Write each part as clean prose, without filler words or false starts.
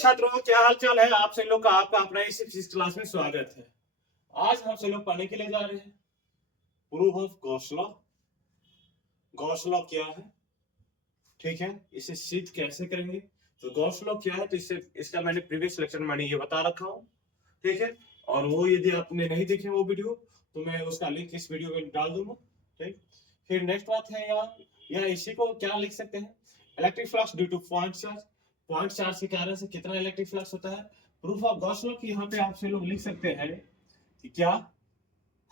छात्रों, क्या हाल चाल है आप सभी लोग का। आपका अपना इस फिजिक्स क्लास में स्वागत है। आज हम सभी लोग पढ़ने के लिए जा रहे हैं proof of Gauss law. Gauss law क्या है, ठीक है, इसे सिद्ध कैसे करेंगे। तो गॉस लॉ क्या है, तो इससे इसका मैंने प्रीवियस लेक्चर में ये बता रखा हूँ, ठीक है। और वो यदि आपने नहीं देखे वो वीडियो तो मैं उसका लिंक इस वीडियो में डाल दूंगा, ठीक। फिर नेक्स्ट बात है यहाँ इसी को क्या लिख सकते हैं, electric flux due to point charge के कारण से कितना इलेक्ट्रिक फ्लक्स होता है। प्रूफ ऑफ गॉस लॉ की यहाँ पे आपसे लोग लिख सकते हैं कि क्या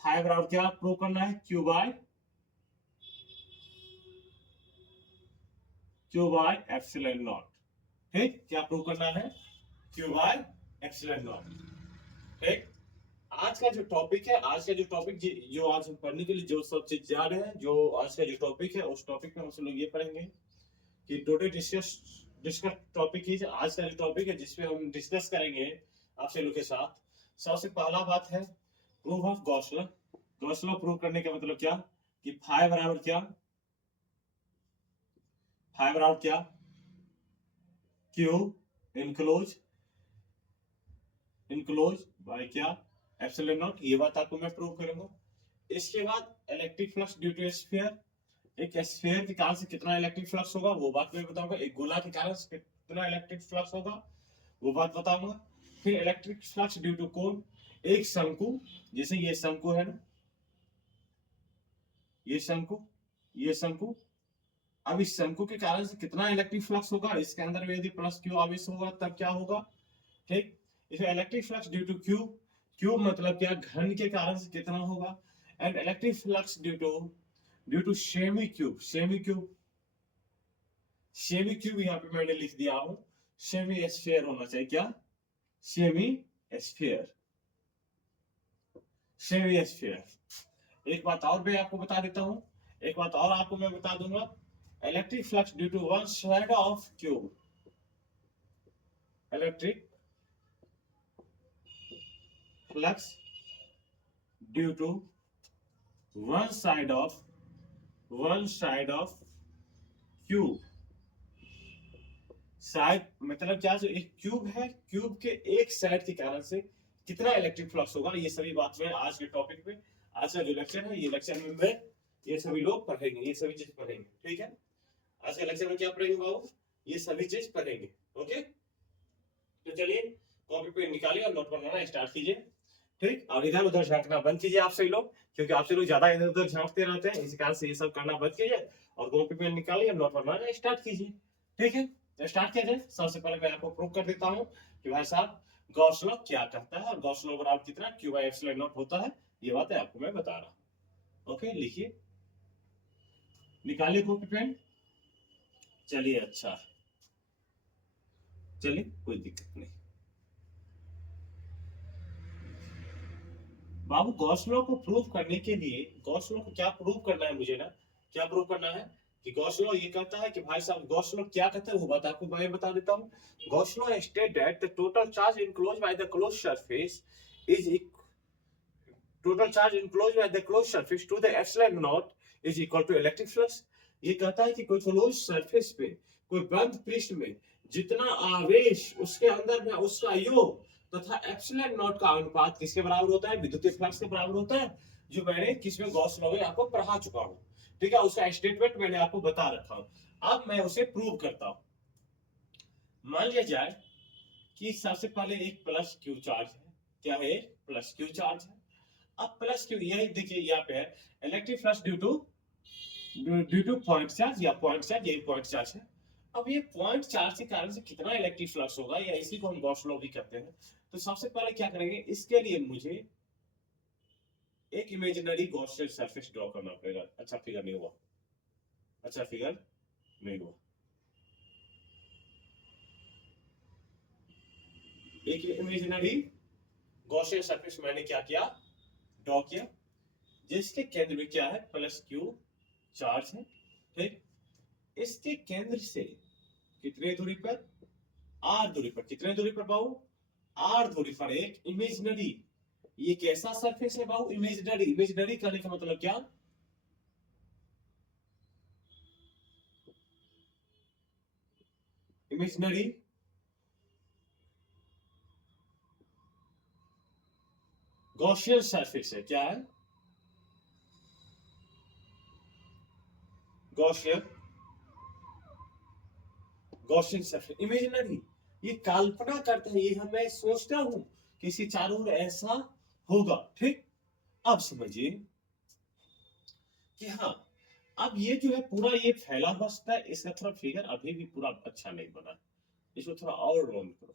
हाई ग्राउंड क्या प्रूव करना है, क्यू बाय एप्सिलॉन नॉट, ठीक। क्या प्रूव करना है, क्यू बाय एप्सिलॉन नॉट, ठीक। आज का जो टॉपिक है, आज का जो टॉपिक जो आज हम पढ़ने के लिए जो सब चीज जा रहे हैं, जो आज का जो टॉपिक है उस टॉपिक में हम सब लोग ये पढ़ेंगे कि टोटल डिस्कस टॉपिक ही आज का जो टॉपिक है जिसपे हम डिस्कस करेंगे आपसे लोग के साथ। सबसे पहला बात है proof of Gauss law. Gauss law prove करने का मतलब क्या कि फाइव बराबर क्या, फाइव बराबर क्या, क्यू इनक्लोज बाय क्या एप्सिलॉन नॉट। ये बात आपको मैं प्रूव करूंगा। इसके बाद electric flux due to sphere, एक स्फीयर के कारण से कितना इलेक्ट्रिक फ्लक्स होगा वो बात मैं बताऊंगा। एक गोला के कारण से कितना इलेक्ट्रिक फ्लक्स होगा वो बात बताऊंगा। फिर इलेक्ट्रिक फ्लक्स ड्यू टू कोन, एक शंकु, जैसे ये शंकु है ना, ये शंकु, अब इस शंकु के कारण से कितना इलेक्ट्रिक फ्लक्स होगा, इसके अंदर में यदि प्लस क्यू आवेश होगा तब क्या होगा, ठीक। इसमें electric flux due to cube मतलब क्या, घन के कारण से कितना होगा। And electric flux due to semi cube यहाँ पे मैंने लिख दिया हूं, सेमी स्फीयर होना चाहिए, क्या सेमी स्फीयर। एक बात और मैं आपको बता देता हूं, एक बात और आपको मैं बता दूंगा, electric flux due to one side of cube, electric flux due to one side of cube. Side मतलब क्या, जो एक क्यूब है, क्यूब के एक साइड के कारण से कितना इलेक्ट्रिक फ्लक्स होगा, ये सभी बात में आज के टॉपिक में, आज का जो लेक्चर है ये लेक्चर में मैं ये सभी लोग पढ़ेंगे, ये सभी चीज पढ़ेंगे, ठीक है। आज के लेक्चर में क्या पढ़ेंगे बाबू, ये सभी चीज पढ़ेंगे, ओके। तो चलिए कॉपी पे निकालिए और नोट बनाना स्टार्ट कीजिए, ठीक। और इधर उधर झांकना बंद कीजिए आप सभी लोग, क्योंकि आप सभी लोग ज्यादा इधर उधर झांकते रहते हैं, इस कारण से ये सब करना बंद कीजिए और कॉपी पे निकालिए, नोट बनाना स्टार्ट कीजिए, ठीक है। तो स्टार्ट किया जाए। सबसे पहले मैं आपको प्रूव कर देता हूं कि भाई साहब गॉस लॉ क्या कहता है और गॉस लॉ बराबर कितना क्यू बाय एप्सिलॉन नॉट होता है, ये बात है आपको मैं बता रहा हूं, ओके। लिखिए, निकालिए कॉपी पेन। चलिए अच्छा, चलिए कोई दिक्कत नहीं। बाबू गॉस लॉ को प्रूव करने के लिए, गॉस लॉ को क्या प्रूव करना है मुझे ना, क्या प्रूव करना है कि गॉस लॉ ये कहता है कि भाई साहब गॉस लॉ क्या कहता है वो बात आपको मैं बता देता हूं। Gauss law state that the total charge enclosed by the closed surface is total charge enclosed by the closed surface to the epsilon naught is equal to electric flux। ये कहता है कि कोई क्लोज सरफेस पे, कोई बंद पृष्ठ में जितना आवेश उसके अंदर में उसका योग तथा एप्सिलॉन नॉट का अनुपात किसके बराबर होता है, विद्युतीय फ्लक्स के बराबर होता है, जो मैंने किसमें गॉस लॉ में आपको पढ़ा चुका हूं, ठीक है। उसका स्टेटमेंट मैंने आपको बता रखा हूं, अब मैं उसे प्रूव करता हूं। मान लिया जाए कि सबसे पहले एक प्लस क्यू चार्ज है, क्या है, प्लस क्यू चार्ज है। अब प्लस क्यू, यही देखिए यहाँ पे है electric flux due to point charge, या पॉइंट चार्ज, यही पॉइंट चार्ज है। अब ये पॉइंट चार्ज के कारण से कितना इलेक्ट्रिक फ्लक्स होगा, या इसी को हम गॉस लॉ भी कहते हैं। तो सबसे पहले क्या करेंगे, इसके लिए मुझे एक इमेजिनरी गॉसियन सरफेस ड्रॉ करना पड़ेगा। अच्छा फिगर नहीं हुआ, अच्छा फिगर नहीं हुआ। एक इमेजिनरी गॉसियन सरफेस मैंने क्या किया, ड्रॉ किया, जिसके केंद्र में क्या है, प्लस क्यू चार्ज है, ठीक। इसके केंद्र से कितने दूरी पर, आर दूरी पर, कितने दूरी पर बाबू, आर दूरी पर एक इमेजिनरी, ये कैसा सरफेस है बाबू, इमेजिनरी। इमेजिनरी करने का मतलब क्या, इमेजिनरी गॉसियन सरफेस है। क्या है? Gaussian Gaussian surface, imaginary. ये कल्पना करते हैं, ये मैं सोचता हूं किसी चारों ओर ऐसा होगा। ठीक, अब समझिए कि हाँ, अब ये जो है पूरा ये फैला हुआ है, इसका थोड़ा फिगर अभी भी पूरा अच्छा नहीं बना, इसको थोड़ा और रोल करो।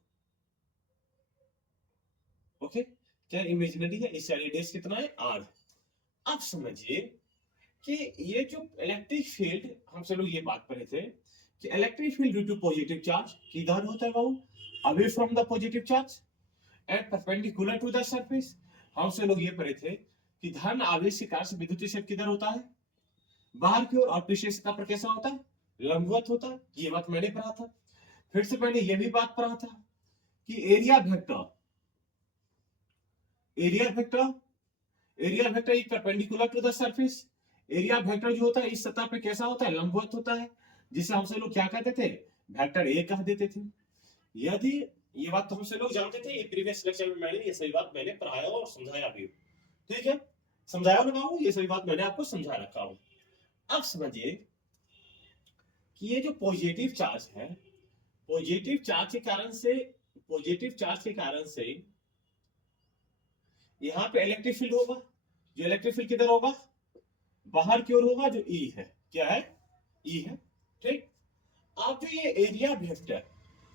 ओके, क्या इमेजिनरी है? इस रेडियस कितना है? आर। अब समझिए कि ये जो इलेक्ट्रिक फील्ड, हम सब लोग ये बात पढ़े थे कि electric field due to positive charge किधर होता है बाबू? Away from the positive charge and perpendicular to the surface. हम सब लोग ये पढ़े थे कि धन आवेश के कारण से विद्युत क्षेत्र किधर होता है? बाहर की ओर। और पृष्ठीय सतह पर कैसा होता है? लंबवत होता है। ये बात मैंने पढ़ा था। फिर से मैंने ये भी बात पढ़ा था कि area vector, area vector area vector is perpendicular to the surface. Area vector जो होता है इस सतह पे कैसा होता है? लंबवत होता है, जिसे हमसे लोग क्या कहते थे? वेक्टर ए कह देते थे। यदि ये बात तो हमसे लोग जानते थे, ये प्रीवियस लेक्चर में मैंने ये सही बात मैंने पढ़ाया और समझाया भी। ठीक है, समझाया ना बाबू? ये सही बात मैंने आपको समझा रखा हूं। अब समझिए कि ये जो पॉजिटिव चार्ज है, पॉजिटिव चार्ज के कारण से, पॉजिटिव चार्ज के कारण से यहाँ पे इलेक्ट्रिक फील्ड होगा। जो इलेक्ट्रिक फील्ड किधर होगा? बाहर की ओर होगा, जो ई है। क्या है? ई है। ठीक, अब जो ये एरिया वेक्टर,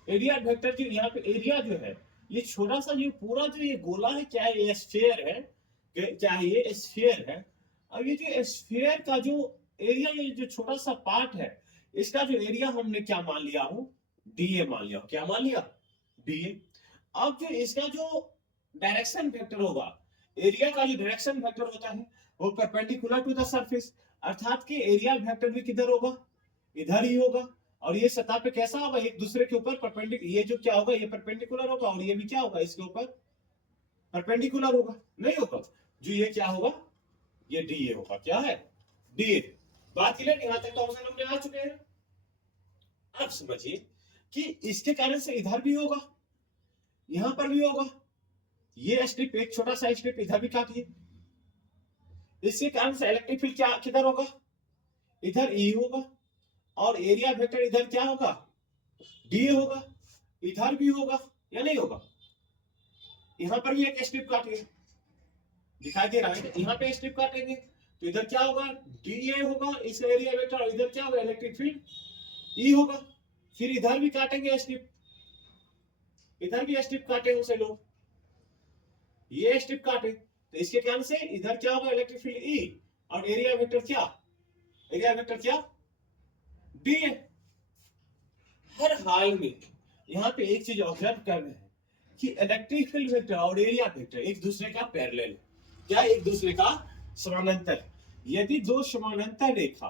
एरिया वेक्टर जो यहाँ पे एरिया जो है, ये छोटा सा जो पूरा जो ये गोला है, क्या है? ये स्फीयर है। क्या है? ये स्फीयर है। अब ये जो स्फीयर का जो एरिया, ये जो छोटा सा पार्ट है, इसका जो एरिया हमने क्या मान लिया हो? डीए मान लिया। क्या मान लिया? डीए। अब जो इसका जो डायरेक्शन वेक्टर होगा, एरिया का जो डायरेक्शन वेक्टर होता है, वो परपेंडिकुलर टू द सरफेस, अर्थात कि एरिया वेक्टर भी किधर होगा? इधर ही होगा। और ये सतह पे कैसा होगा? एक दूसरे के ऊपर परपेंडिकुलर। ये जो क्या होगा? ये परपेंडिकुलर होगा, और ये भी क्या होगा? इसके ऊपर परपेंडिकुलर होगा। नहीं होगा? जो ये क्या होगा? ये डीए होगा। क्या है? डीए। बात क्लियर? यहां तक तो हम लोग आ चुके हैं। अब समझिए कि इसके कारण से इधर भी होगा, यहां पर भी होगा। ये स्ट्रिप, एक छोटा सा स्ट्रिप इधर भी काटिए, इसके कारण से इलेक्ट्रिक फील्ड क्या किधर होगा? इधर ई होगा। और एरिया वेक्टर इधर क्या होगा? डी होगा। इधर भी होगा या नहीं होगा? यहां पर भी एक स्ट्रिप काटिए, दिखाई दे रहा है? यहां पे स्ट्रिप काटेंगे तो इधर क्या होगा? डी होगा इस एरिया वेक्टर, और इधर क्या होगा? इलेक्ट्रिक फील्ड ई होगा। फिर इधर भी काटेंगे स्ट्रिप, इधर भी स्ट्रिप काटे उसे लोग, ये स्ट्रिप काटे, तो इसके कारण से इधर क्या होगा? इलेक्ट्रिक फील्ड ई, और एरिया वेक्टर क्या? एरिया वेक्टर क्या? डी है। हर हाल में यहाँ पे एक चीज ऑब्जर्व कर रहे हैं कि इलेक्ट्रिक फील्ड वेक्टर और एरिया वेक्टर एक दूसरे का पैरेलल, क्या एक दूसरे का समानांतर। यदि दो समानांतर रेखा,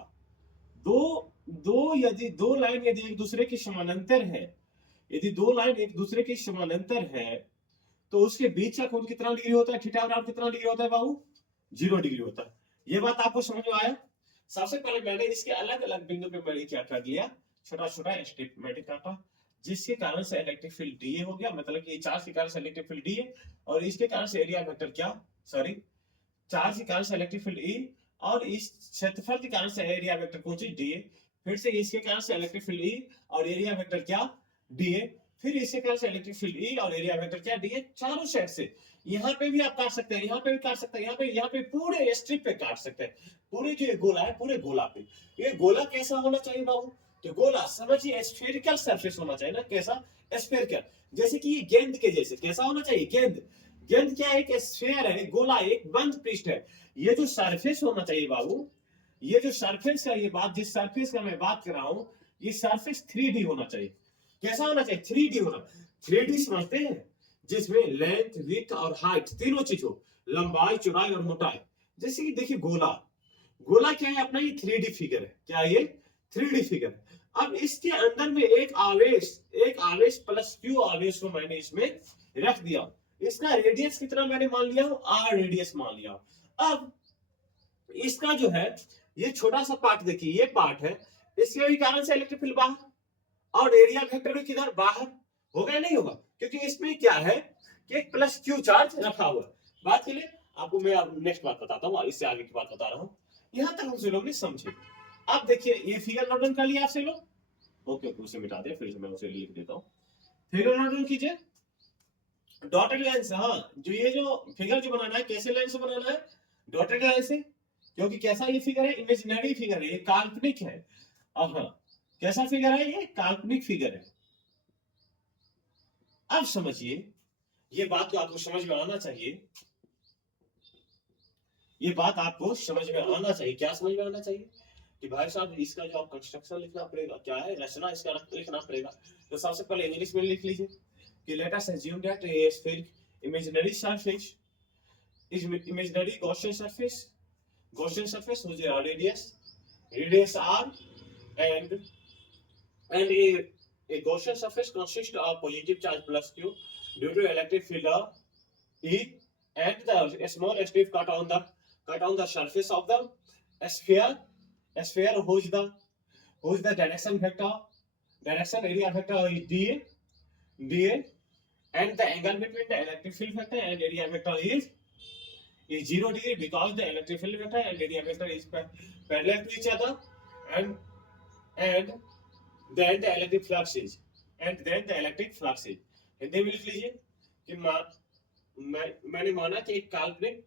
दो दो यदि दो लाइन यदि एक दूसरे की समानांतर है, यदि दो लाइन एक दूसरे की समानांतर है, तो उसके बीच का कोण कितना डिग्री होता है? थीटा बराबर कितना डिग्री होता है बाबू? 0 डिग्री होता है। ये बात आपको समझ में आया? सबसे पहले मैंने इसके अलग अलग बिंदु पे मैंने क्या कर दिया? छोटा छोटा स्ट्रिप मैंने काटा, जिसके कारण से इलेक्ट्रिक फील्ड डीए हो गया, मतलब कि चार्ज के कारण से इलेक्ट्रिक फील्ड डीए, और इसके कारण से एरिया वेक्टर क्या? सॉरी, चार्ज के कारण से इलेक्ट्रिक फील्ड ई, और इस क्षेत्रफल के कारण से एरिया वेक्टर कौन चीज? डीए। फिर से इसके कारण से इलेक्ट्रिक फील्ड ई और एरिया वेक्टर क्या? डीए। फिर इसके कारण से इलेक्ट्रिक फील्ड ई और एरिया वेक्टर क्या? डीए। चारों साइड से, यहाँ पे भी आप काट सकते हैं, यहाँ पे भी काट सकते हैं, यहाँ पे पूरे स्ट्रिप पे काट सकते हैं। पूरे जो गोला है, पूरे गोला पे, ये गोला कैसा होना चाहिए बाबू? तो गोला समझिए स्फेरिकल सरफेस होना चाहिए ना। कैसा? स्फेरिकल, जैसे कि ये गेंद के जैसे कैसा होना चाहिए? गेंद। गेंद क्या है? एक स्फेयर है, गोला, एक बंद पृष्ठ है। ये जो सरफेस होना चाहिए बाबू, ये जो सरफेस है, ये बात जिस सरफेस का मैं बात कर रहा हूं, ये सरफेस 3D होना चाहिए। कैसा होना चाहिए? 3D होना। 3D समझते हैं? जिसमें लेंथ, विड्थ और हाइट तीनों चीज हो, लंबाई, चौड़ाई और मोटाई। जैसे कि देखिए गोला, गोला क्या है अपना? ये 3D फिगर है। क्या है ये? 3D figure. अब इसके अंदर में एक आवेश प्लस क्यू आवेश को मैंने इसमें रख दिया। इसका रेडियस कितना मैंने मान लिया? आर रेडियस मान लिया। अब इसका जो है ये छोटा सा पार्ट देखिए, ये पार्ट है, इसके भी कारण से इलेक्ट्रिक फील्ड बाहर, और एरिया वेक्टर भी किधर? बाहर। होगा नहीं होगा? क्योंकि इसमें क्या है कि एक प्लस क्यू चार्ज रखा हुआ है। बात के लिए आपको मैं अब नेक्स्ट बात बताता हूँ, इससे आगे की बात बता रहा हूँ। यहाँ तक हमसे लोग ने समझे। अब देखिए ये फिगर नोट डाउन कर लिया आपसे लोग। ओके, उसे मिटा दिया, फिर से मैं उसे लिख देता हूँ। फिगर नोट डाउन कीजिए। डॉटेड लाइन से, हाँ, जो ये जो फिगर जो बनाना है कैसे लाइन से बनाना है, डॉटेड लाइन से। क्योंकि कैसा ये फिगर है, इमेजिनरी फिगर है, ये काल्पनिक है। अब हाँ, कैसा फिगर है, ये काल्पनिक फिगर है। अब समझिए, ये बात तो आपको समझ में आना चाहिए, ये बात आपको समझ में आना चाहिए। क्या समझ में आना चाहिए कि भाई साहब इसका जो आप कंस्ट्रक्शन लिखना पड़ेगा, क्या है रचना इसका लिखना पड़ेगा। तो सबसे पहले इंग्लिश में लिख लीजिए कि let us assume that A sphere imaginary surface is imaginary Gaussian surface whose radius r, and a Gaussian surface consists of positive charge plus q due to electric field of E, and the small strip cut on the surface of the sphere whose the direction area vector is dA, and the angle between the electric field vector and area vector is 0 degree, because the electric field vector and area vector is parallel to each other, and and then the electric flux is Hindi में लिख लीजिए कि मैंने माना कि एक काल्पनिक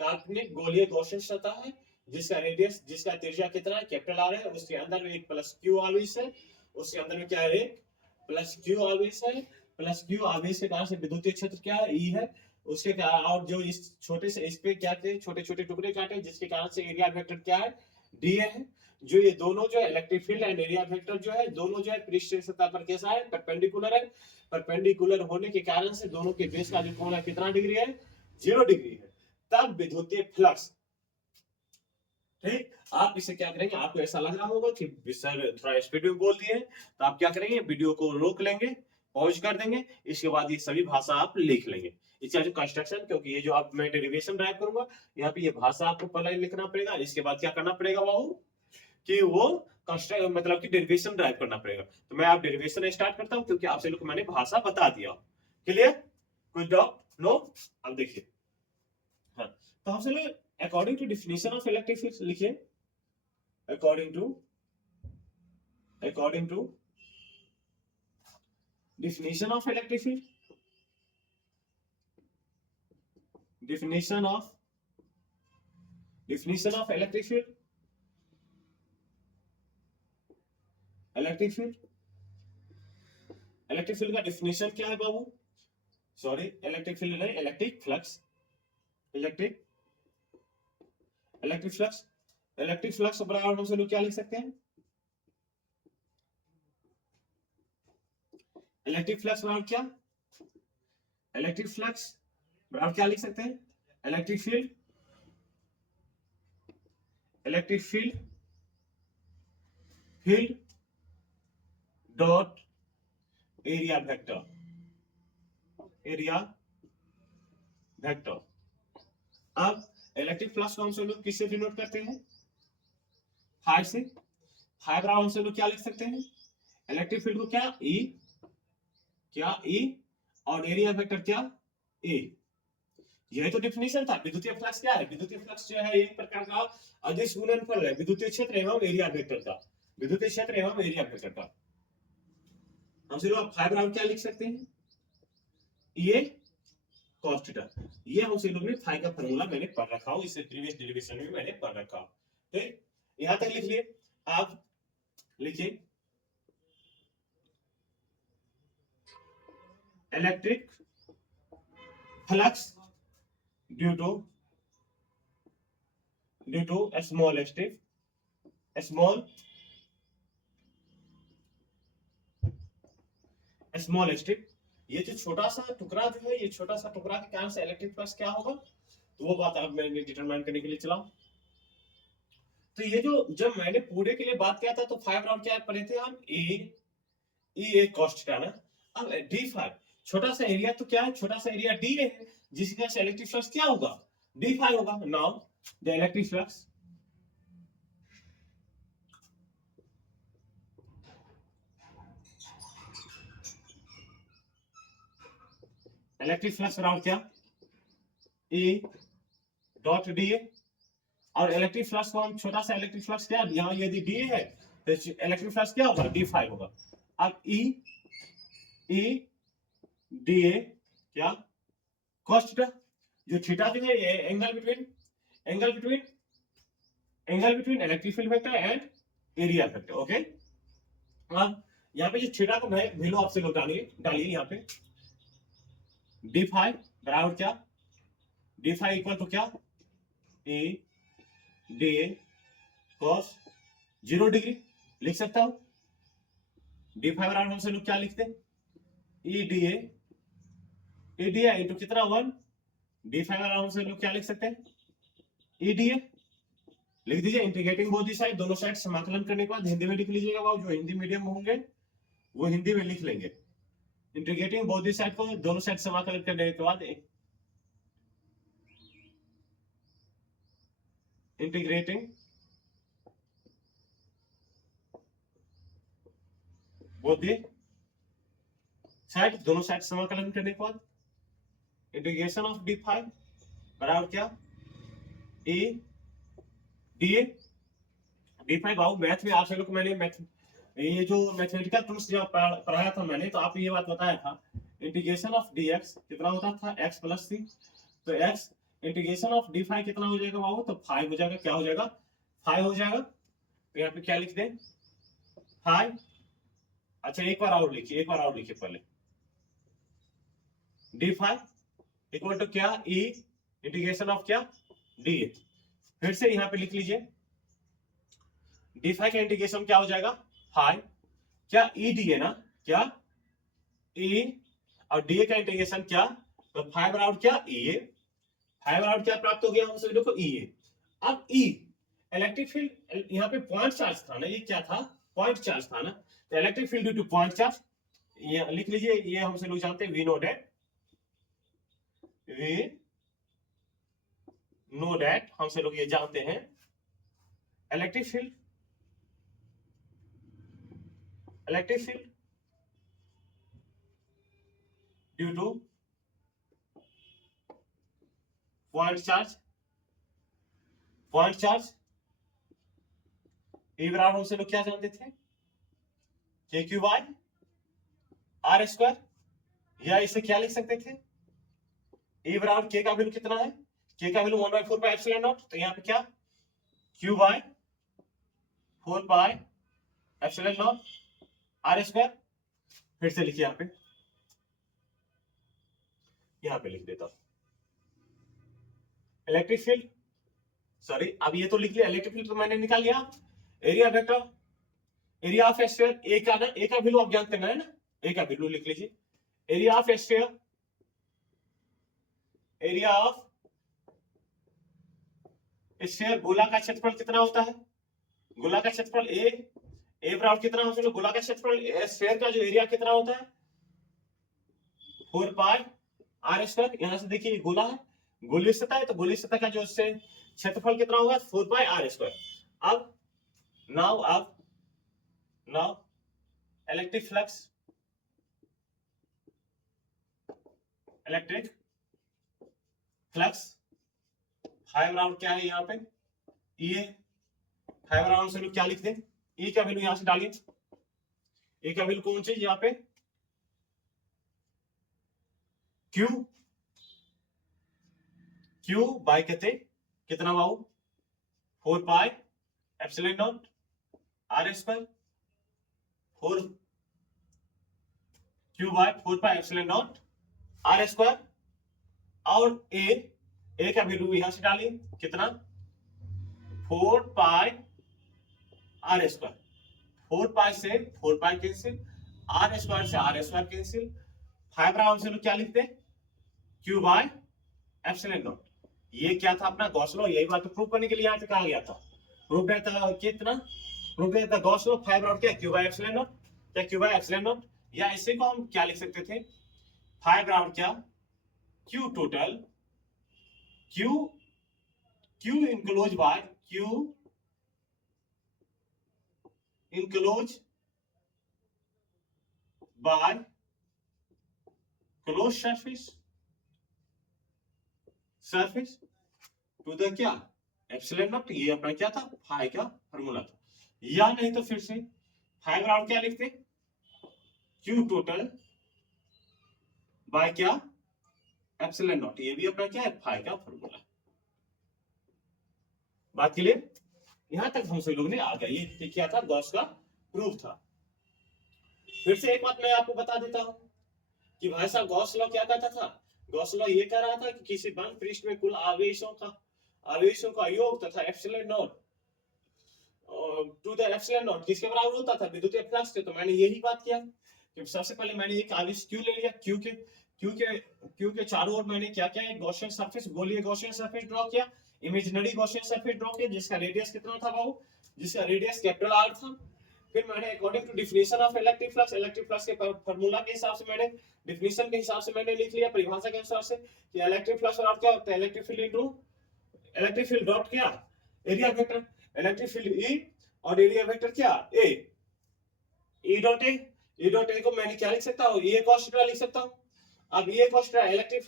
काल्पनिक गोलीय गॉसियन सतह है जिसका रेडियस, जिसका त्रिज्या कितना है, कैपिटल आर है, उसके अंदर में एक प्लस क्यू आवेश है, उसके अंदर में क्या है, एक प्लस क्यू आवेश है। प्लस क्यू आवेश के कारण से विद्युतीय क्षेत्र क्या है, ई है। उसके कारण, और जो इस छोटे से इस पे क्या थे, छोटे छोटे टुकड़े काटे, जिसके कारण से एरिया वेक्टर क्या है, डी है। जो ये दोनों जो है electric field and area vector जो है, दोनों जो है पृष्ठ सतह पर कैसा है, परपेंडिकुलर है। परपेंडिकुलर होने के कारण से दोनों के बेस का जो कोण है कितना डिग्री है, 0 डिग्री है। तब विद्युतीय फ्लक्स, ठीक। आप इसे क्या करेंगे, आपको ऐसा लग रहा होगा कि सर थोड़ा स्पीड में बोल दिए, तो आप क्या करेंगे, वीडियो को रोक लेंगे, पॉज कर देंगे, इसके बाद ये सभी भाषा आप लिख लेंगे। इसका जो कंस्ट्रक्शन, क्योंकि ये जो आप मैं डेरिवेशन ड्राइव करूंगा, यहाँ पे ये भाषा आपको पहले लिखना पड़ेगा, इसके बाद क्या करना पड़ेगा बाबू, कि वो कंस्ट्रक्ट मतलब कि डेरिवेशन ड्राइव करना पड़ेगा। तो मैं आप डेरिवेशन स्टार्ट करता हूँ, क्योंकि आपसे लोग मैंने भाषा बता दिया। क्लियर, कोई डाउट, नो। अब देखिए, हाँ, तो आपसे लोग according to definition of electric field लिखिए। according to definition of electric field, definition of electric field, electric field का डिफिनेशन क्या है बाबू, सॉरी इलेक्ट्रिक फील्ड नहीं, इलेक्ट्रिक फ्लक्स, इलेक्ट्रिक फ्लक्स बराबर हम से लोग क्या लिख सकते हैं, इलेक्ट्रिक फ्लक्स बराबर क्या, इलेक्ट्रिक फ्लक्स बराबर क्या लिख सकते हैं, electric field dot area vector. अब इलेक्ट्रिक फ्लक्स को हम सब लोग किससे डिनोट करते हैं, फाई से। फाई बराबर हम सब लोग क्या लिख सकते हैं, इलेक्ट्रिक फील्ड को क्या, ई, और एरिया वेक्टर क्या, ए। यही तो डिफिनेशन था। विद्युतीय फ्लक्स क्या है, विद्युतीय फ्लक्स जो है एक प्रकार का अदिश गुणनफल है विद्युतीय क्षेत्र एवं एरिया वेक्टर का, विद्युतीय क्षेत्र एवं एरिया वेक्टर का। हम सिर्फ फाई बराबर क्या लिख सकते हैं, ये cos थीटा। ये हम लोग ने फाई का फार्मूला मैंने पढ़ रखा हूं, इससे प्रीवियस डेरिवेशन में मैंने पढ़ रखा। ठीक, यहां तक लिख लिए। आप लिखिए electric flux due to small strip. ये जो छोटा सा टुकड़ा जो है, ये छोटा सा टुकड़ा के कारण से इलेक्ट्रिक फ्लक्स क्या होगा, तो वो बात अब मैंने डिटरमाइन करने के लिए चला। तो ये जो जब मैंने पूरे के लिए बात किया था, तो 5 राउंड क्या पढ़े थे हम, ए कॉस्ट का ना। अब d5 छोटा सा एरिया, तो क्या है, छोटा सा एरिया d है, जिसकी वजह से इलेक्ट्रिक फ्लक्स क्या होगा, d5 होगा। नाउ द इलेक्ट्रिक फ्लक्स बराबर क्या, ए डॉट डी ए। और इलेक्ट्रिक फ्लक्स को हम छोटा सा इलेक्ट्रिक फ्लक्स क्या, यहाँ यदि डी है तो इलेक्ट्रिक फ्लक्स क्या होगा, डी फाई होगा। अब ई डी ए क्या, cos थीटा, जो थीटा जो है ये angle between electric field vector and area vector. Okay, अब यहाँ पे जो थीटा को वैल्यू आपसे लोग डालिए यहाँ पे, डी फाई बराबर क्या, डी फाई इक्वल टू क्या, A D A cos 0 degree लिख सकता हूं। डी फाई बराबर हमसे लोग क्या लिखते हैं, ई डी ए इंटू कितना 1, डी फाई बराबर हमसे लोग क्या लिख सकते हैं, ई डी ए लिख दीजिए। इंटीग्रेटिंग बोथ दी साइड, दोनों साइड समाकलन करने के बाद हिंदी में लिख लीजिएगा, वो जो हिंदी मीडियम होंगे वो हिंदी में लिख लेंगे। इंटीग्रेटिंग बोथ दी साइड को दोनों साइड समाकलन करने के बाद इंटीग्रेटिंग बोथ दी साइड, दोनों साइड समाकलन करने के बाद इंटीग्रेशन ऑफ डी फाई बराबर क्या, A D A. D phi बाबू मैथ में आप लोग को मैंने ये जो मैथमेटिकल टूल्स जो पढ़ाया था मैंने, तो आप ये बात बताया था, इंटीग्रेशन ऑफ डी एक्स कितना होता था, एक्स प्लस सी, तो X integration of D phi कितना हो जाएगा बाबू, तो 5 हो जाएगा, क्या हो जाएगा, 5 हो जाएगा। तो यहाँ पे क्या लिख दें, 5। अच्छा एक बार और लिखिए पहले, डी फाई इक्वल टू क्या, ई इंटीग्रेशन ऑफ क्या, डी ए। फिर से यहाँ पे लिख लीजिए, डी फाई का इंटीग्रेशन क्या हो जाएगा, 5 क्या, ई डी ए ना, क्या ई, और डी ए का इंटीग्रेशन क्या, तो 5 बराबर क्या, ई ए। 5 बराबर क्या प्राप्त हो गया हमसे, देखो ई ए। अब ई इलेक्ट्रिक फील्ड, यहाँ पे पॉइंट चार्ज था ना, ये क्या था, पॉइंट चार्ज था ना, तो electric field due to point charge, ये लिख लीजिए, ये हमसे लोग जानते हैं वी नो दैट हमसे लोग ये जानते हैं, electric field due to point charge A बराबर हमसे लोग क्या जानते थे, के क्यू बाई आर स्क्वायर, या इसे क्या लिख सकते थे, ए बराबर के का वैल्यू कितना है, के का वैल्यू 1/4 पाई एप्सिलॉन नॉट, तो यहाँ पे क्या, Q by 4 pi epsilon not are square. फिर से लिखिए यहाँ पे लिख देता हूं, इलेक्ट्रिक फील्ड, सॉरी अब ये तो लिख लिया, इलेक्ट्रिक फील्ड तो मैंने निकाल लिया, area vector, area of sphere, A का वैल्यू आप जानते हैं ना, ए का वैल्यू लिख लीजिए, area of sphere, area of sphere, गोला का क्षेत्रफल कितना होता है, गोला का क्षेत्रफल ए बराबर कितना होता है, गोला का क्षेत्रफल स्फीयर का जो एरिया कितना होता है, 4 पाई आर स्क्वायर। यहां से देखिए गोला है, गोलीय सतह है, तो गोलीय सतह का जो क्षेत्रफल कितना होगा, 4 पाई आर स्क्वायर। अब नाउ इलेक्ट्रिक फ्लक्स, फाइव बराबर क्या है यहाँ पे, ये फाइव बराबर से क्या लिख दें, ई का वैल्यू यहां से डालिए, ए का वैल्यू कौन सी यहाँ पे, क्यू बाय कहते कितना बाबू, 4 pi epsilon not are square, 4 Q by 4 pi epsilon not are square. और ए का वैल्यू यहां से डालिए कितना, 4 पाई आर स्क्वायर, 4 पाई से 4 पाई कैंसिल, आर स्क्वायर से आर स्क्वायर कैंसिल, 5 राउंड से लोग क्या लिखते हैं, क्यू बाय एप्सिलॉन नॉट। ये क्या था अपना गॉस लॉ, यही बात प्रूव करने के लिए यहाँ पे कहा गया था, प्रूव था कितना, प्रूव था गॉस लॉ, 5 राउंड क्या, क्यू बाय एप्सिलॉन नॉट, क्या क्यू बाय एप्सिलॉन नॉट, या इसे को हम क्या लिख सकते थे, 5 राउंड क्या, Q total, Q enclose by close surface surface to the क्या एप्सिलॉन नॉट, ये अपना क्या था फाई का फॉर्मूला था। या नहीं तो फिर से फाई बराबर क्या लिखते क्यू टोटल बाय क्या एप्सिलॉन नॉट, ये भी अपना क्या है फाई का फॉर्मूला। बात क्लियर, यहां तक हम सभी लोग ने आ गया, ये क्या था गॉस का प्रूफ था। फिर से एक बात मैं आपको बता देता हूं कि भाई साहब गॉस लॉ क्या कहता था, गॉस लॉ ये कह रहा था कि किसी बंद पृष्ठ में कुल आवेशों का योग तथा epsilon naught to the epsilon naught किसके बराबर होता था, विद्युतीय फ्लक्स के। तो मैंने यही बात किया कि सबसे पहले मैंने एक आवेश क्यू ले लिया, क्यू के चारों ओर मैंने क्या किया, एक गॉसियन सरफेस, गोलीय गॉसियन सरफेस ड्रॉ किया, इमेजिनरी गॉसियन सरफेस ड्रॉ किया जिसका रेडियस कितना था बाबू, जिसका रेडियस कैपिटल आर था। फिर मैंने according to definition of electric flux के फार्मूला के हिसाब से मैंने डिफिनेशन के हिसाब से मैंने लिख लिया, परिभाषा के अनुसार से कि इलेक्ट्रिक फ्लक्स और क्या होता है, electric field into electric field dot क्या area vector, electric field E और एरिया वेक्टर क्या ए, ई डॉट ए को मैंने क्या लिख सकता हूँ, ए cos थीटा लिख सकता हूँ। अब ए cos थीटा इलेक्ट्रिक,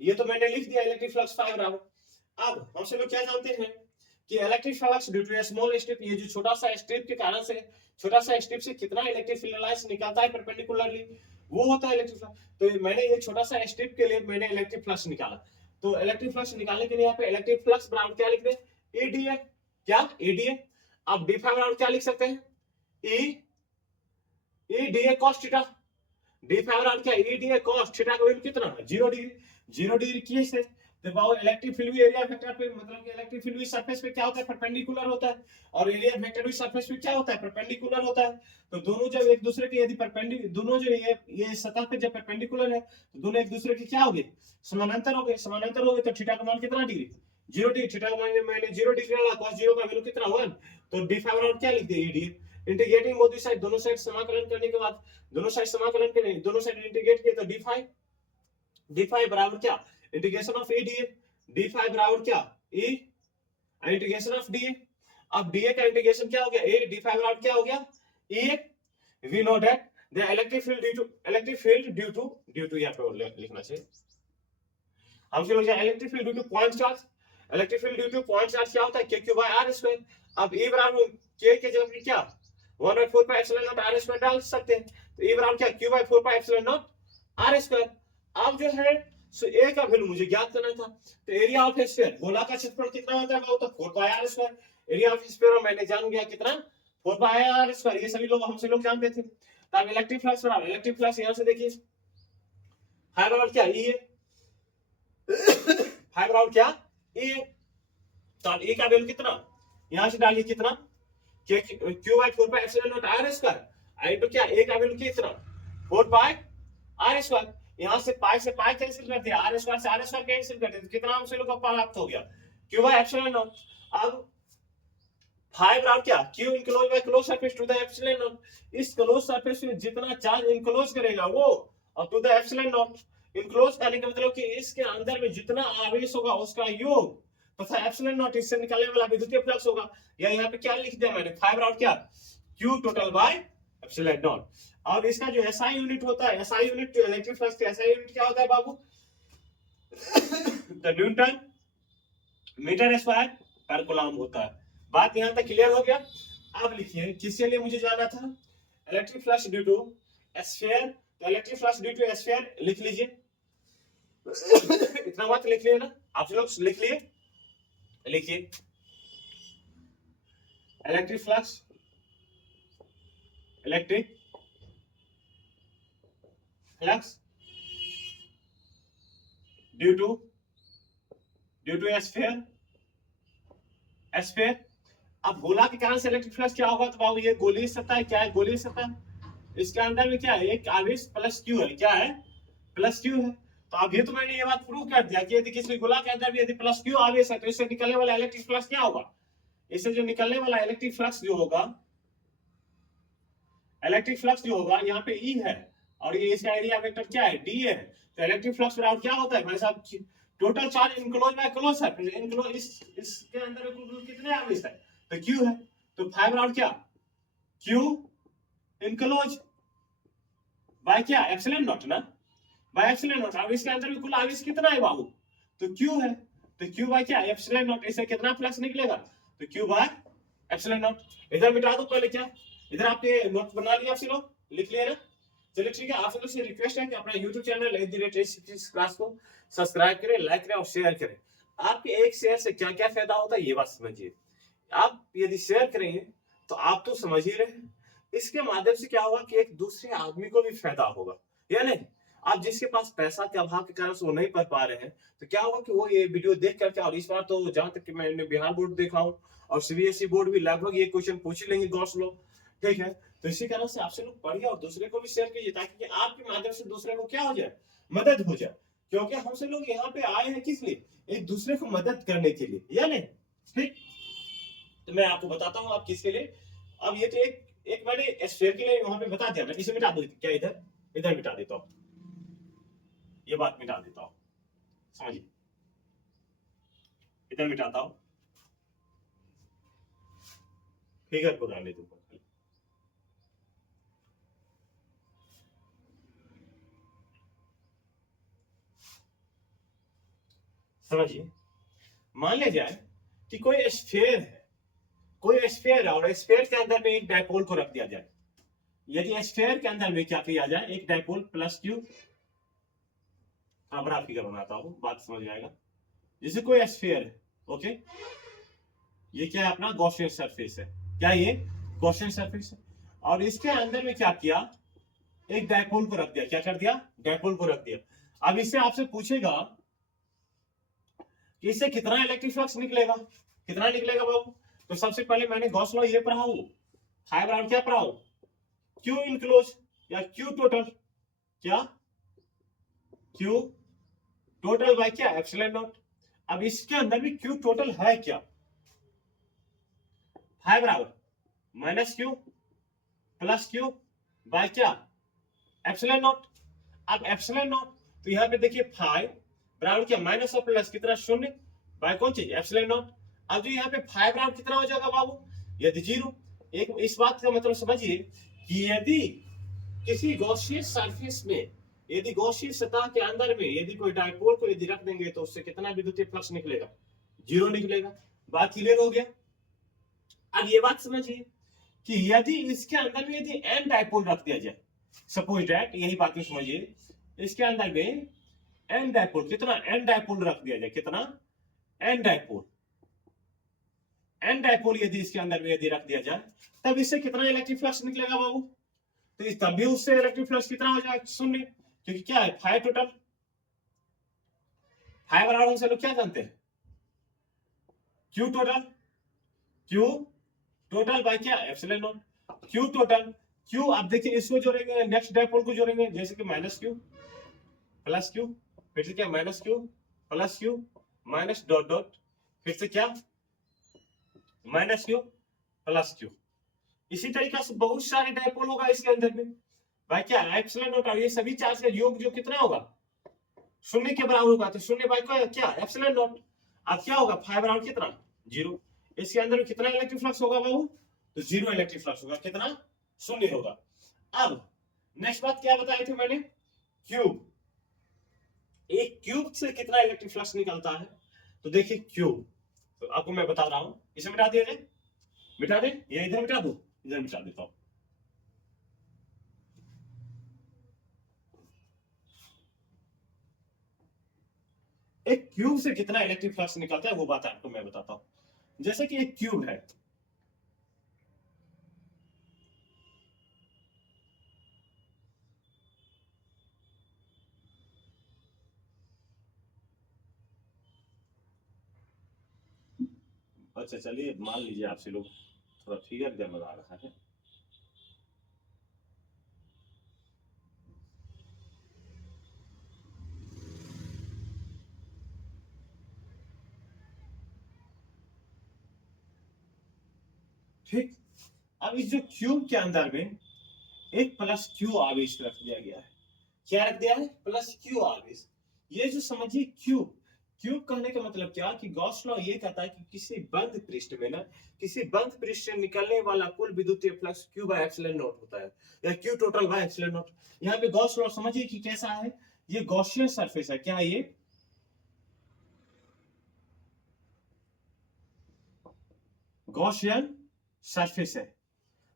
ये तो मैंने लिख दिया इलेक्ट्रिक फ्लक्स फाई बराबर। अब हम सब लोग क्या जानते हैं कि electric flux due to small strip, ये जो छोटा सा स्ट्रिप के कारण से, छोटा सा स्ट्रिप से कितना इलेक्ट्रिक फील्ड लाइंस निकलता है परपेंडिकुलरली, वो होता है इलेक्ट्रिक फ्लक्स। तो मैंने ये छोटा सा स्ट्रिप के लिए मैंने इलेक्ट्रिक फ्लक्स निकाला, तो इलेक्ट्रिक फ्लक्स निकालने के लिए यहाँ पे इलेक्ट्रिक फ्लक्स बराबर क्या लिख दे एडीए, क्या एडीए। अब डी फाई बराबर क्या लिख सकते हैं E D A cos theta, D phi बराबर क्या E D A cos theta का वैल्यू कितना 0 डिग्री, 0 डिग्री किए से तो बाबू इलेक्ट्रिक फील्ड भी एरिया वेक्टर पे, मतलब कि इलेक्ट्रिक फील्ड भी सरफेस पे क्या होता है परपेंडिकुलर होता है, और एरिया वेक्टर भी सरफेस पे क्या होता है परपेंडिकुलर होता है। तो दोनों जब एक दूसरे के यदि परपेंडिकुलर, दोनों जो ये सतह पे जब परपेंडिकुलर है तो दोनों एक दूसरे के क्या हो गए समानांतर हो गए, समानांतर हो गए तो थीटा का मान कितना डिग्री 0 डिग्री, थीटा का मान मैंने 0 डिग्री डाला, cos 0 का वैल्यू कितना 1, तो डी फाई बराबर क्या लिख दिए एडी। इंटीग्रेटिंग बोथ साइड, दोनों साइड समाकलन करने के बाद, दोनों साइड समाकलन करने, दोनों साइड इंटीग्रेट किए तो डी फाई बराबर क्या integration of A D A, D phi बराबर क्या A integration of D A. अब डी ए का इंटीग्रेशन क्या हो गया ए, डी फाई बराबर क्या हो गया A, we know that the electric field due to यहाँ पे लिखना चाहिए हम लोग electric field due to point charge, electric field due to point charge क्या होता है के क्यू बाय आर स्क्वायर। अब ए बराबर के जगह पे क्या 1/4 pi epsilon not are square डाल सकते हैं, तो ए बराबर क्या q by 4 pi epsilon not are square. अब जो है सो ए का वैल्यू मुझे ज्ञात करना था, तो एरिया ऑफ स्फीयर गोला का क्षेत्रफल कितना होता है वो तो 4 pi r square, area of sphere मैंने जान गया कितना 4 पाई आर स्क्वायर, ये सभी लोग हमसे लोग जानते थे। तब इलेक्ट्रिक फ्लक्स बराबर, इलेक्ट्रिक फ्लक्स यहां से देखिए हाई बराबर क्या ई है, हाई बराबर क्या ई है, तो अब ए का वैल्यू कितना यहां से डालिए कितना q by 4 pi epsilon not are square, आई तो क्या ए का वैल्यू कितना 4 पाई आर स्क्वायर, यहां से पाई कैंसिल कर दिया, आर स्क्वायर से आर स्क्वायर कैंसिल कर दिया, तो कितना हमसे लोग का प्राप्त हो गया क्यू बाय एप्सिलॉन नॉट। अब फाई बराबर क्या Q enclose by close surface to the epsilon nought, इस क्लोज सरफेस में जितना चार्ज इनक्लोज करेगा वो और to the epsilon nought, enclose करने का मतलब कि इसके अंदर में जितना आवेश होगा उसका योग तथा एप्सिलॉन नॉट इससे निकलने वाला विद्युतीय फ्लक्स होगा, या यहाँ पे क्या लिख दिया मैंने फाई बराबर क्या Q total by epsilon not. और इसका जो एसआई यूनिट होता है, एसआई यूनिट जो इलेक्ट्रिक फ्लक्स का एसआई यूनिट क्या होता है बाबू तो न्यूटन मीटर स्क्वायर पर कूलम्ब होता है। बात यहां तक क्लियर हो गया। अब लिखिए किसके लिए मुझे जाना था electric flux due to sphere, तो electric flux due to sphere लिख लीजिए इतना बात लिख लिए ना आप लोग, लिख लिए लिखिए electric flux due to sphere. अब गोला के कारण से इलेक्ट्रिक फ्लक्स क्या होगा, तो बाबू ये गोलीय सतह है, क्या है गोलीय सतह, इसके अंदर में क्या है एक आवेश प्लस क्यू है, क्या है प्लस क्यू है। तो अब ये तो मैंने ये बात प्रूव कर दिया कि यदि किसी गोला के अंदर भी यदि प्लस क्यू आवेश है तो इससे निकलने वाला इलेक्ट्रिक फ्लक्स क्या होगा, इससे जो निकलने वाला इलेक्ट्रिक फ्लक्स जो होगा यहाँ पे ई है और ये इसका एरिया वेक्टर क्या है डी है, तो इलेक्ट्रिक फ्लक्स बराबर क्या होता है भाई साहब total charge enclose by close surface, enclose इसके अंदर कितने आवेश है तो क्यू है, तो फाई बराबर क्या क्यू इनक्लोज बाय क्या एप्सिलॉन नॉट ना, बाय एप्सिलॉन नॉट। अब इसके अंदर में कुल आवेश कितना है बाबू तो क्यू है, तो क्यू बाय क्या एप्सिलॉन नॉट, इससे कितना फ्लक्स निकलेगा, तो क्यू बाय एप्सिलॉन नॉट। इधर मिटा दो पहले, क्या इधर आपके नोट बना लिया आप लोग, लिख लिया ना। चलिए ठीक है, आप लोग से रिक्वेस्ट है कि अपना यूट्यूब चैनल क्लास को सब्सक्राइब करें, लाइक करें और शेयर करें। आपके एक शेयर से क्या क्या फायदा होता है ये बात समझिए। आप यदि शेयर करेंगे तो आप तो समझ ही रहे हैं, इसके माध्यम से क्या होगा कि एक दूसरे आदमी को भी फायदा होगा, या नहीं। आप जिसके पास पैसा के अभाव के कारण से वो नहीं पढ़ पा रहे हैं, तो क्या होगा कि वो ये वीडियो देख करके, और इस बार तो जहां तक कि मैंने बिहार बोर्ड देखा हूँ और सीबीएसई बोर्ड भी लगभग ये क्वेश्चन पूछ ही लेंगे गॉस लॉ, ठीक है। तो इसी कारण से आपसे लोग पढ़िए और दूसरे को भी शेयर कीजिए, ताकि आपके माध्यम से दूसरे को क्या हो जाए, मदद हो जाए। क्योंकि हमसे लोग यहाँ पे आए हैं किस लिए, एक दूसरे को मदद करने के लिए, या नहीं। ठीक, तो मैं आपको बताता हूँ आप किसके लिए। अब ये तो एक एक मैंने स्फीयर के लिए वहां पे बता दिया, मैं इसे मिटा दो क्या, इधर इधर मिटा देता हूँ, ये बात मिटा देता हूँ, समझिए, इधर मिटाता हूँ, फिगर को डालने दूंगा। समझिए, मान लिया जाए कि कोई स्फीयर है, कोई स्फीयर है और स्फीयर के अंदर में एक डायपोल को रख दिया जाए। यदि स्फीयर के अंदर में क्या किया जाए, एक डायपोल प्लस क्यू, बड़ा फिगर बनाता हूं, बात समझ जाएगा। जैसे कोई स्फीयर है, ओके, ये क्या है अपना गॉसियन सरफेस है, क्या ये गॉसियन सरफेस है, और इसके अंदर में क्या किया, एक डायपोल को रख दिया, क्या कर दिया, डायपोल को रख दिया। अब इससे आपसे पूछेगा कि इससे कितना इलेक्ट्रिक फ्लक्स निकलेगा, कितना निकलेगा बाबू। तो सबसे पहले मैंने गॉस लॉ ये पढ़ा हूं, फाइव राउंड क्या पढ़ा हूं, क्यू इनक्लोज या क्यू टोटल, क्या क्यू टोटल बाय क्या एप्सिलॉन नॉट। अब इसके अंदर भी क्यू टोटल है क्या, फाइव बराबर minus Q plus Q by क्या एप्सिलॉन नॉट। अब एप्सिलॉन नॉट, तो यहाँ पे देखिए फाइव बराबर क्या माइनस और प्लस कितना शून्य बाय कौन चीज एप्सिलॉन नॉट। अब जो यहाँ पे फाइव बराबर कितना हो जाएगा बाबू, यदि जीरो। एक इस बात का मतलब समझिए कि यदि किसी गॉसियन सरफेस में, यदि गॉसियन सतह के अंदर में यदि कोई डायपोल को यदि रख देंगे तो उससे कितना विद्युतीय फ्लक्स निकलेगा, जीरो निकलेगा। बात क्लियर हो गया। अब ये बात समझिए कि यदि इसके अंदर में यदि एन डायपोल रख दिया जाए, सपोज दैट, यही बात समझिए, इसके अंदर में एन डायपोल, कितना एन डायपोल रख दिया जाए, कितना एन डायपोल, एन डायपोल यदि इसके अंदर में यदि रख दिया जाए, तब इससे कितना इलेक्ट्रिक फ्लक्स निकलेगा बाबू, तो तब भी उससे इलेक्ट्रिक फ्लक्स कितना हो जाएगा, शून्य। क्योंकि क्या है फाइव टोटल, फाइव बराबर से लोग क्या जानते हैं, q total, q total by क्या epsilon naught, q total, q आप देखिए इसको जोड़ेंगे नेक्स्ट डायपोल को जोड़ेंगे, जैसे कि माइनस क्यू प्लस क्यू, फिर से क्या minus Q plus Q minus dot dot, फिर से क्या माइनस क्यू प्लस क्यू। इसी तरीके से बहुत सारे डायपोल होगा इसके अंदर में, भाई क्या एप्सिलॉन नॉट, और ये सभी चार्ज का योग जो कितना होगा, शून्य के बराबर होगा, तो शून्य बाय क्या एप्सिलॉन नॉट। अब क्या होगा फाइव बराबर कितना जीरो, इसके अंदर में कितना इलेक्ट्रिक फ्लक्स होगा बाबू, तो जीरो इलेक्ट्रिक फ्लक्स होगा, कितना शून्य होगा। अब नेक्स्ट बात क्या बताई थी मैंने, क्यूब, एक क्यूब से कितना इलेक्ट्रिक फ्लक्स निकलता है, तो देखिए क्यूब, तो आपको मैं बता रहा हूं, इसे मिटा दिया जाए, मिटा दे, ये इधर मिटा दो, इधर मिटा देता हूं। एक क्यूब से कितना इलेक्ट्रिक फ्लक्स निकलता है वो बात आपको मैं बताता हूं। जैसे कि एक क्यूब है, अच्छा चलिए मान लीजिए आपसे लोग थोड़ा फिगर जब बना रहा है, ठीक। अब इस जो क्यूब के अंदर में एक प्लस क्यू आवेश रख दिया गया है, क्या रख दिया है, प्लस क्यू आवेश। ये जो समझिए क्यूब, क्यूब कहने का मतलब क्या कि गॉस लॉ ये कहता है कि किसी बंद पृष्ठ में ना, किसी बंद पृष्ठ से निकलने वाला कुल विद्युतीय flux Q by epsilon not होता है, या Q total by epsilon not. यहाँ पे गॉस लॉ समझिए कि कैसा है, ये गॉसियन सरफेस है, क्या ये गॉसियन सरफेस है।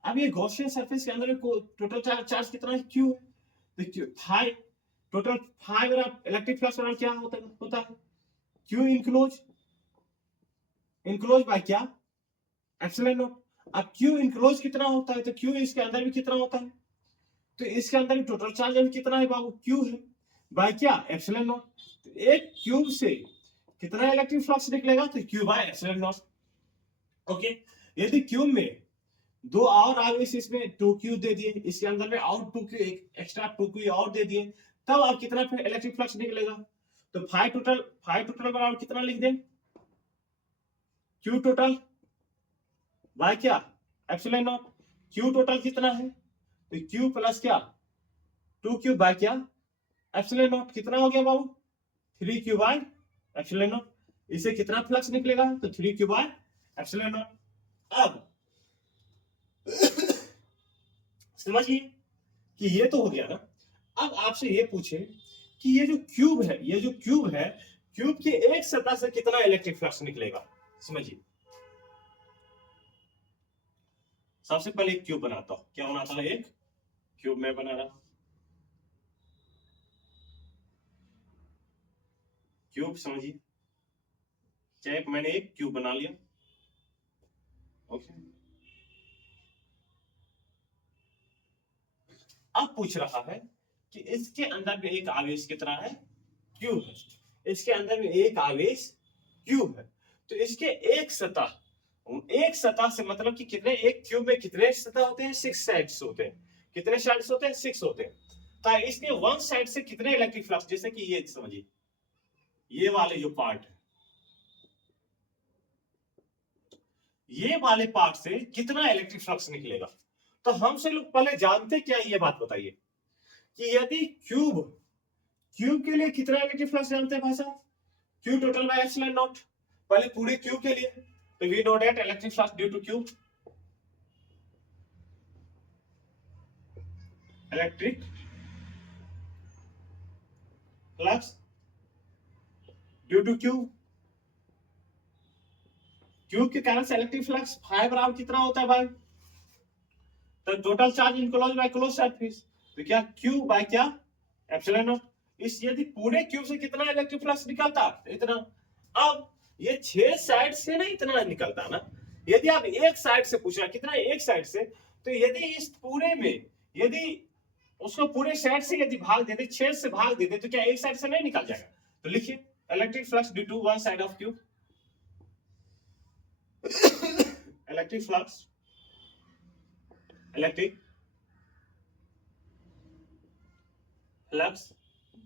अब ये गॉसियन सरफेस के अंदर टोटल चार्ज कितना है, क्यू है। तो क्यू 5, टोटल 5 इलेक्ट्रिक फ्लक्स क्या होता है क्यू इनक्लोज बाय क्या, एप्सिलॉन नॉट। अब क्यू इनक्लोज कितना होता है, तो क्यू इसके अंदर भी कितना होता है, तो इसके अंदर भी टोटल चार्ज अभी कितना है बाबू, क्यू है, बाय क्या, एप्सिलॉन नॉट। तो एक क्यूब से कितना इलेक्ट्रिक फ्लक्स निकलेगा, तो Q by epsilon not. Okay, यदि क्यूब में दो और आवेश इसमें 2q दे दिए, इसके अंदर में और 2q एक्स्ट्रा 2q और दे दिए, तब अब कितना इलेक्ट्रिक फ्लक्स निकलेगा, तो 5 टोटल बराबर कितना लिख दें, q टोटल बाय क्या, एप्सिलॉन नॉट। q टोटल कितना है, तो q प्लस क्या, 2q बाय क्या, एप्सिलॉन नॉट। कितना हो गया बाबू, 3q बाय एप्सिलॉन नॉट। इसे कितना फ्लक्स निकलेगा, तो 3q बाय एप्सिलॉन नॉट। अब समझिए कि ये तो हो गया ना। अब आपसे ये पूछे कि ये जो क्यूब है, क्यूब की एक सतह से कितना इलेक्ट्रिक फ्लक्स निकलेगा। समझिए, सबसे पहले एक क्यूब बनाता हूं, क्या बनाता है, एक क्यूब में बना रहा, क्यूब समझिए, चाहे मैंने एक क्यूब बना लिया। ओके, अब पूछ रहा है कि इसके अंदर में एक आवेश कितना है, क्यू है। इसके अंदर में एक आवेश क्यू है, तो इसके एक सतह से मतलब कि कितने, एक क्यूब में कितने सतह होते हैं, 6 साइड्स होते हैं। कितने साइड्स होते हैं, 6 होते हैं। तो इसके वन साइड से कितने इलेक्ट्रिक फ्लक्स, जैसे कि ये समझिए, ये वाले जो पार्ट है, ये वाले पार्ट से कितना इलेक्ट्रिक फ्लक्स निकलेगा। तो हमसे लोग पहले जानते क्या, ये बात बताइए कि यदि क्यूब के लिए कितना इलेक्ट्रिक फ्लक्स जानते हैं भाई साहब, Q total by epsilon nought. पहले पूरे क्यूब के लिए, तो we know that electric flux due to cube, electric flux due to cube, cube के कारण से इलेक्ट्रिक फ्लक्स 5 बराबर कितना होता है भाई, तो total charge enclose by close surface, तो क्या क्यू बाय क्या, एप्सिलॉन नॉट। इस यदि पूरे क्यूब से कितना इलेक्ट्रिक फ्लक्स निकलता, इतना। अब ये 6 साइड से नहीं इतना निकलता ना, यदि आप एक साइड से पूछ रहा कितना, एक साइड से, तो यदि इस पूरे में यदि उसको पूरे साइड से यदि भाग देते, 6 से भाग देते, तो क्या एक साइड से नहीं निकल जाएगा। तो लिखिए electric flux due to one side of cube, electric flux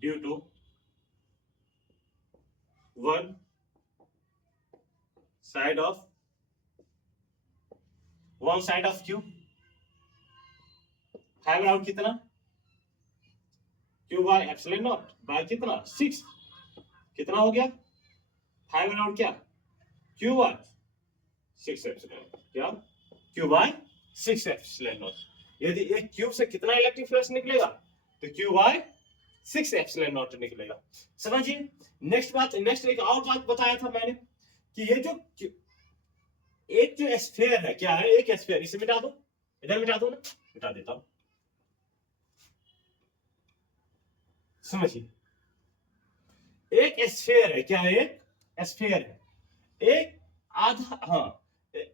due to one side of cube, five out कितना, q by epsilon naught by कितना, 6, कितना हो गया, 5 आउट क्या, क्यू बाय 6 एप्सिलॉन, क्या क्यू बाय 6 एप्सिलॉन नॉट। यदि एक cube से कितना इलेक्ट्रिक फ्लक्स निकलेगा, तो क्यू बाय 6 एप्सिलॉन नॉट निकलेगा। समझिए, नेक्स्ट एक और बात बताया था मैंने कि ये जो एक जो स्फीयर है, क्या है, एक स्फीयर, इसे मिटा दो, इधर मिटा दो ना, मिटा देता हूं। समझिए, एक स्फीयर है, क्या है, एक स्फीयर है, एक आधा,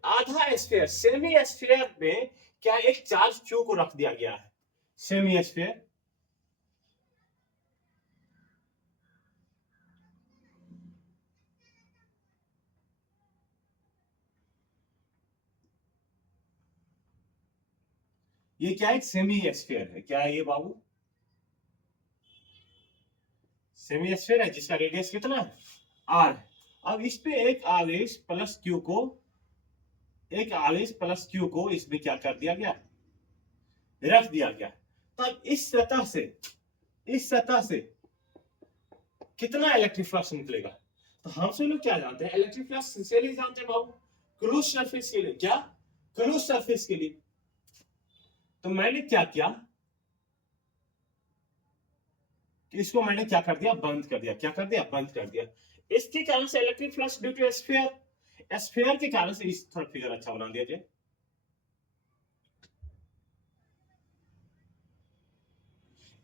आधा स्फीयर, सेमी स्फीयर में क्या एक चार्ज क्यू को रख दिया गया है, सेमी स्फीयर। ये क्या एक सेमी स्फीयर है, क्या है ये बाबू, सेमी स्फीयर है जिसका रेडियस कितना है, आर। अब इस पे एक आवेश प्लस क्यू को इसमें क्या कर दिया गया, रख दिया गया। तब इस सतह से कितना इलेक्ट्रिक फ्लक्स निकलेगा। तो हमसे लोग क्या जानते हैं, इलेक्ट्रिक फ्लक्स सिंसियरली जानते हैं बाबू, क्लोज सरफेस के लिए, क्या क्लोज सरफेस के लिए। तो मैंने क्या किया कि इसको मैंने क्या कर दिया, बंद कर दिया, क्या कर दिया, बंद कर दिया। इसके कारण से electric flux due to sphere, sphere के कारण से इस थोड़ा फिगर अच्छा बना दिया जाए।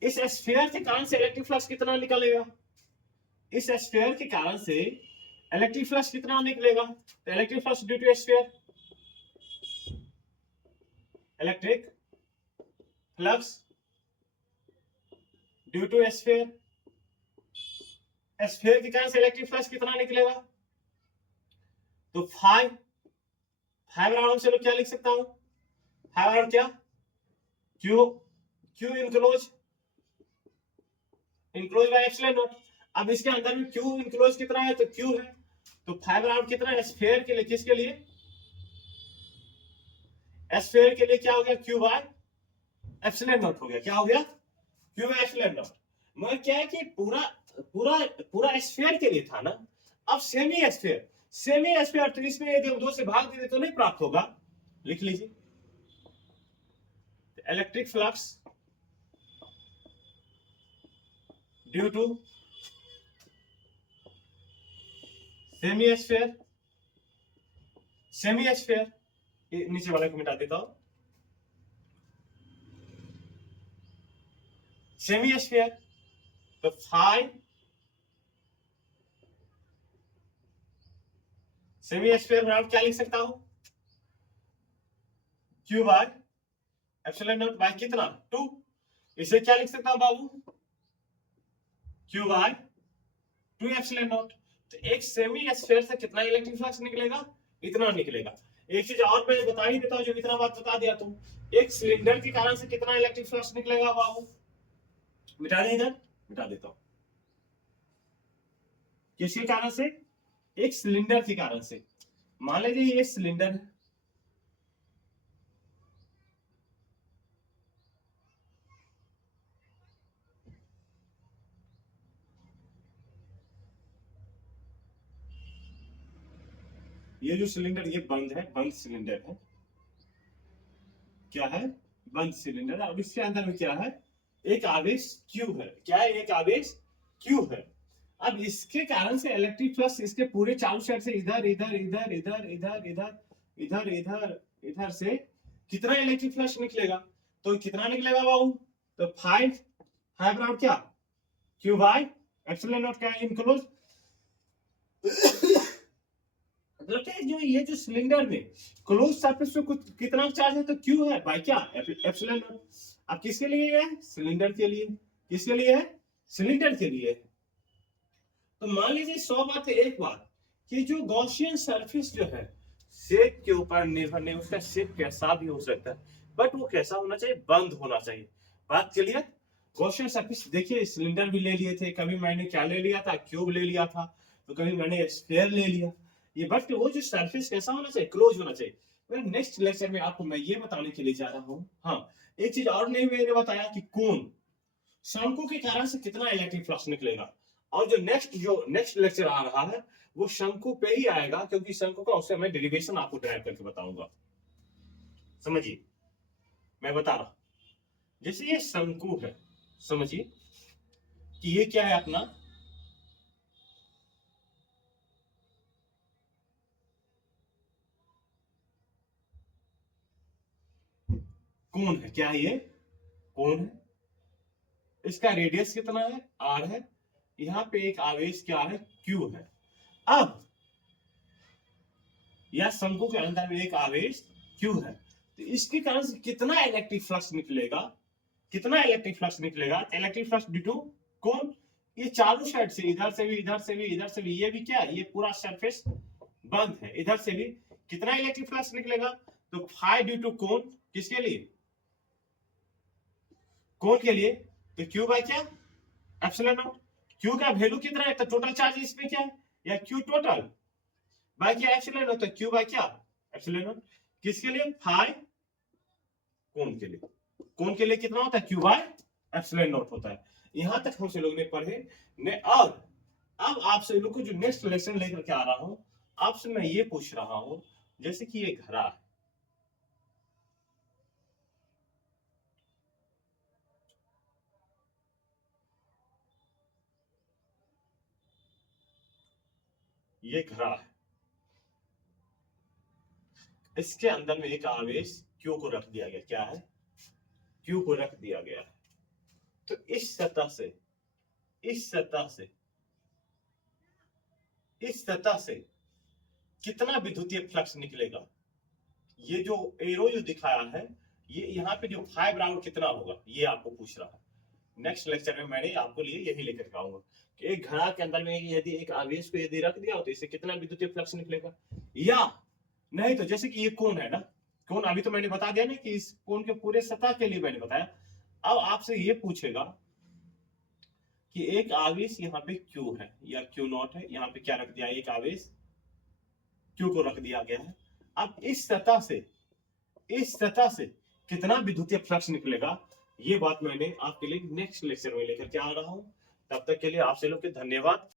इस स्फीयर के कारण से इलेक्ट्रिक फ्लक्स कितना निकलेगा? इस स्फीयर के कारण से इलेक्ट्रिक फ्लक्स कितना निकलेगा? तो electric flux due to sphere, electric flux due to sphere, sphere के कारण से इलेक्ट्रिक फ्लक्स कितना निकलेगा? तो 5 राउंड से क्या लिख सकता हूं? 5 राउंड क्या? Q, Q enclose, enclose by epsilon nought. अब इसके अंदर में क्यू इनक्लोज कितना है? तो क्यू है। तो 5 राउंड कितना है? स्फीयर के लिए, किसके लिए? स्फीयर के लिए क्या हो गया? क्यू बाय एप्सिलॉन नॉट हो गया। क्या हो गया? Q by epsilon not. मगर क्या है कि पूरा पूरा पूरा स्फीयर के लिए था ना। अब सेमी स्फीयर, सेमी स्फीयर तो इसमें यदि हम 2 से भाग देते तो नहीं प्राप्त होगा। लिख लीजिए, electric flux due to semi sphere, semi sphere नीचे वाले को मिटा देता हूं, सेमी स्फीयर। तो 5 सेमी स्फीयर बराबर क्या लिख सकता हूं? Q by epsilon naught by कितना? 2। इसे क्या लिख सकता हूं बाबू? Q by 2 epsilon not. तो एक सेमी स्फीयर से कितना इलेक्ट्रिक फ्लक्स निकलेगा? इतना निकलेगा। एक चीज और मैं बता ही देता हूं, जब इतना बात बता दिया तुम, एक सिलेंडर के कारण से कितना इलेक्ट्रिक फ्लक्स निकलेगा बाबू? मिटा दे इधर, मिटा देता हूं। किसके कारण से? एक सिलेंडर के कारण से। मान लीजिए ये सिलेंडर है, ये जो सिलेंडर ये बंद है, बंद सिलेंडर है। क्या है? बंद सिलेंडर। अब इसके अंदर में क्या है? एक आवेश Q है। क्या है? एक आवेश Q है। अब इसके कारण से इलेक्ट्रिक फ्लक्स इसके पूरे चारों साइड से इधर इधर इधर इधर इधर इधर इधर इधर इधर से कितना इलेक्ट्रिक फ्लक्स निकलेगा? तो कितना निकलेगा बाबू? तो 5 राउंड क्या? Q बाय एप्सिलॉन नॉट, क्या इनक्लोज। जो ये जो सिलेंडर में क्लोज सरफेस पे कुछ कितना चार्ज है? तो क्यू है बाय क्या? Epsilon nought. अब किसके लिए है? सिलेंडर के लिए। किसके लिए है? सिलेंडर के लिए। तो मान लीजिए 100 बात है, एक बात कि जो गॉसियन सरफेस जो है शेप के ऊपर निर्भर नहीं, उसका शेप कैसा भी हो सकता है, बट वो कैसा होना चाहिए? बंद होना चाहिए। बात क्लियर? गॉसियन सरफेस देखिए, सिलेंडर भी ले लिए थे, कभी मैंने क्या ले लिया था? क्यूब ले लिया था, तो कभी मैंने स्फीयर ले लिया। ये बट वो जो सरफेस कैसा होना चाहिए? क्लोज होना चाहिए। मैं नेक्स्ट लेक्चर में आपको मैं ये बताने के लिए जा रहा हूँ। हाँ, एक चीज और नहीं मैंने बताया कि कौन शंकु के कारण से कितना इलेक्ट्रिक फ्लक्स निकलेगा। और जो नेक्स्ट लेक्चर आ रहा है वो शंकु पे ही आएगा, क्योंकि शंकु का उससे मैं डेरिवेशन आपको ड्राइव करके बताऊंगा। समझिए, मैं बता रहा हूं। जैसे ये शंकु है, समझिए कि ये क्या है अपना, कौन है? क्या है ये? कौन है? इसका रेडियस कितना है? आर है। यहाँ पे एक आवेश क्या है? क्यू है। अब यह शंकु के अंदर में एक आवेश क्यू है, तो इसके कारण से कितना इलेक्ट्रिक फ्लक्स निकलेगा? कितना इलेक्ट्रिक फ्लक्स निकलेगा? इलेक्ट्रिक फ्लक्स ड्यू टू कौन? ये चारों साइड से, इधर से भी, इधर से भी, इधर से भी, ये भी क्या? ये पूरा सरफेस बंद है, इधर से भी कितना इलेक्ट्रिक फ्लक्स निकलेगा? तो 5 ड्यू टू कौन? किसके लिए? कौन के लिए? तो क्यू बाय क्या? Epsilon naught. क्यू का वैल्यू कितना है? तो टोटल चार्ज इसमें क्या है? या क्यू टोटल बाय क्या? Epsilon not. तो क्यू बाय क्या? Epsilon naught. किसके लिए? 5 कौन के लिए। कौन के लिए कितना होता है? क्यू बाय एप्सिलॉन नॉट होता है। यहां तक हमसे लोग ने पढ़े ने। और अब आपसे लोग को जो नेक्स्ट लेसन लेकर के आ रहा हूं, आपसे मैं ये पूछ रहा हूं, जैसे कि ये घड़ा है, ये घड़ा है, इसके अंदर में एक आवेश Q को रख दिया गया, क्या है, Q को रख दिया गया है। तो इस सतह से कितना विद्युतीय फ्लक्स निकलेगा, ये जो एरो जो दिखाया है, ये यहाँ पे जो फाई बराबर कितना होगा, ये आपको पूछ रहा है। नेक्स्ट लेक्चर में मैंने आपको लिए यही लेकर के आऊंगा कि एक घड़ा के अंदर में यदि एक आवेश को यदि रख दिया हो तो इससे कितना विद्युतीय फ्लक्स निकलेगा, या नहीं तो जैसे कि ये कोण है ना, कोण अभी तो मैंने बता दिया ना कि इस कोण के पूरे सतह के लिए मैंने बताया। अब आपसे ये पूछेगा कि एक आवेश यहाँ पे Q है या Q0 है, यहाँ पे क्या रख दिया, एक आवेश Q को रख दिया गया है। अब इस सतह से कितना विद्युतीय फ्लक्स निकलेगा, ये बात मैंने आपके लिए नेक्स्ट लेक्चर में लेकर के आ रहा हूं। तब तक के लिए आपसे लोग के धन्यवाद।